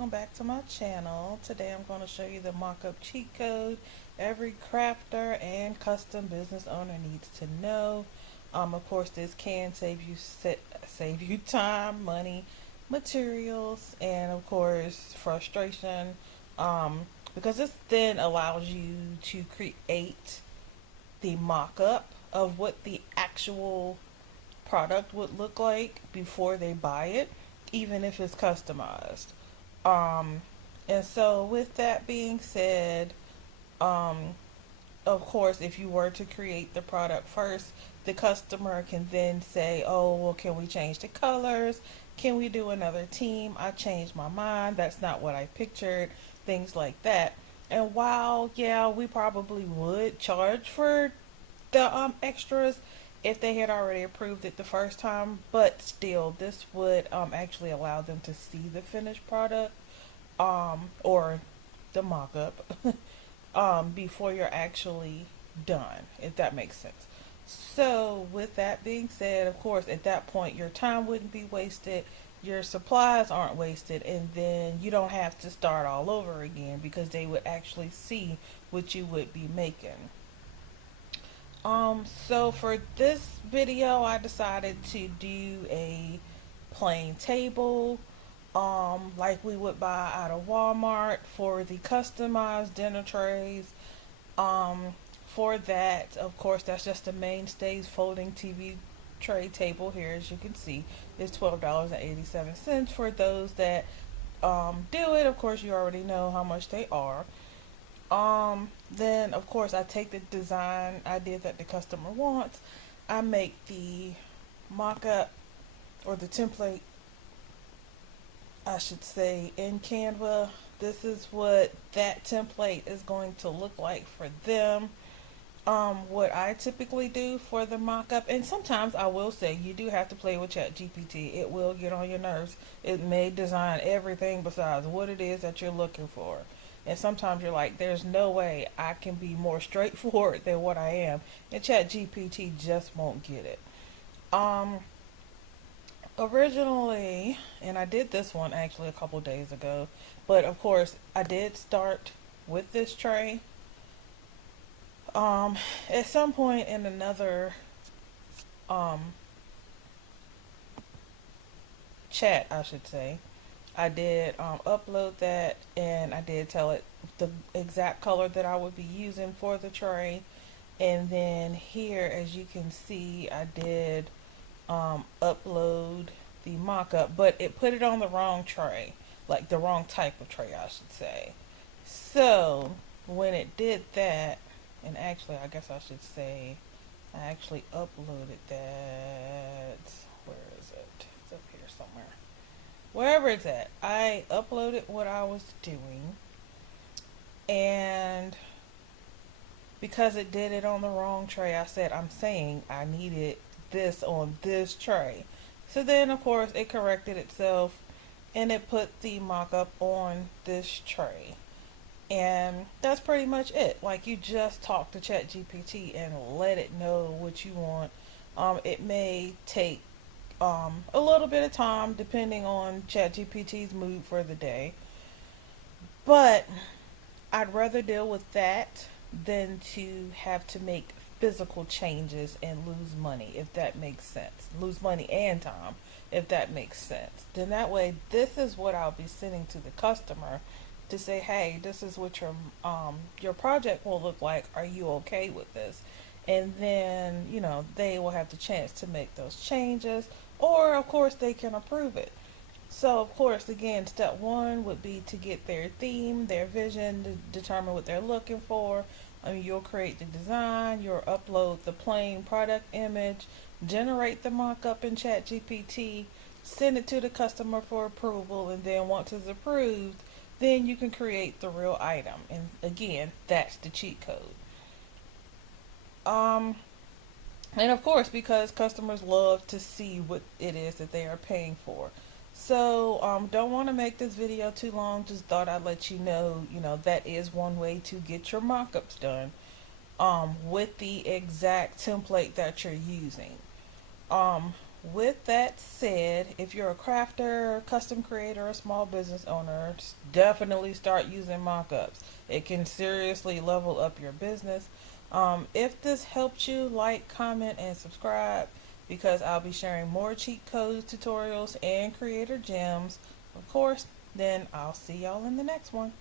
welcome back to my channel. Today I'm going to show you the mockup cheat code every crafter and custom business owner needs to know. Of course, this can save you time, money, materials, and of course frustration. Because this then allows you to create the mockup of what the actual product would look like before they buy it, even if it's customized. Um, and so, with that being said, um, of course, if you were to create the product first, the customer can then say, oh, well, can we change the colors? Can we do another team? I changed my mind. That's not what I pictured. Things like that. And while, yeah, we probably would charge for the extras if they had already approved it the first time, but still, this would actually allow them to see the finished product or the mock-up before you're actually done, if that makes sense. So, with that being said, of course, at that point, your time wouldn't be wasted, your supplies aren't wasted, and then you don't have to start all over again because they would actually see what you would be making. So for this video, I decided to do a plain table, like we would buy out of Walmart for the customized dinner trays. For that, of course, that's just the mainstays folding TV tray table here, as you can see. It's $12.87 for those that do it. Of course, you already know how much they are. Then of course I take the design idea that the customer wants. I make the mock-up or the template, I should say, in Canva. This is what that template is going to look like for them. What I typically do for the mock-up, and sometimes I will say you do have to play with ChatGPT. It will get on your nerves. It may design everything besides what it is that you're looking for. And sometimes you're like, there's no way I can be more straightforward than what I am. And ChatGPT just won't get it. Originally, and I did this one actually a couple days ago, but of course I did start with this tray. At some point in another um, chat, I should say, I did upload that, and I did tell it the exact color that I would be using for the tray. And then here, as you can see, I did upload the mock-up, but it put it on the wrong tray, like the wrong type of tray, I should say. So when it did that, and actually I guess I should say I actually uploaded that. Where is it? It's up here somewhere. Wherever it's at, I uploaded what I was doing, and because it did it on the wrong tray, I said I'm saying I needed this on this tray. So then of course it corrected itself and it put the mock-up on this tray. And that's pretty much it. Like, you just talk to ChatGPT and let it know what you want. It may take a little bit of time depending on ChatGPT's mood for the day. But I'd rather deal with that than to have to make physical changes and lose money, if that makes sense. Lose money and time, if that makes sense. Then that way, this is what I'll be sending to the customer to say, hey, this is what your project will look like. Are you okay with this? And then, they will have the chance to make those changes, or of course they can approve it. So of course, again, step one would be to get their theme, their vision, to determine what they're looking for. You'll create the design, you'll upload the plain product image, generate the mock-up in ChatGPT, send it to the customer for approval, and then once it's approved, then you can create the real item. And again, that's the cheat code. And of course, because customers love to see what it is that they are paying for. So, don't want to make this video too long. Just thought I'd let you know, that is one way to get your mock-ups done, with the exact template that you're using. With that said, if you're a crafter, custom creator, or small business owner, definitely start using mockups. It can seriously level up your business. If this helped you, like, comment, and subscribe because I'll be sharing more cheat codes, tutorials, and creator gems. Of course, then I'll see y'all in the next one.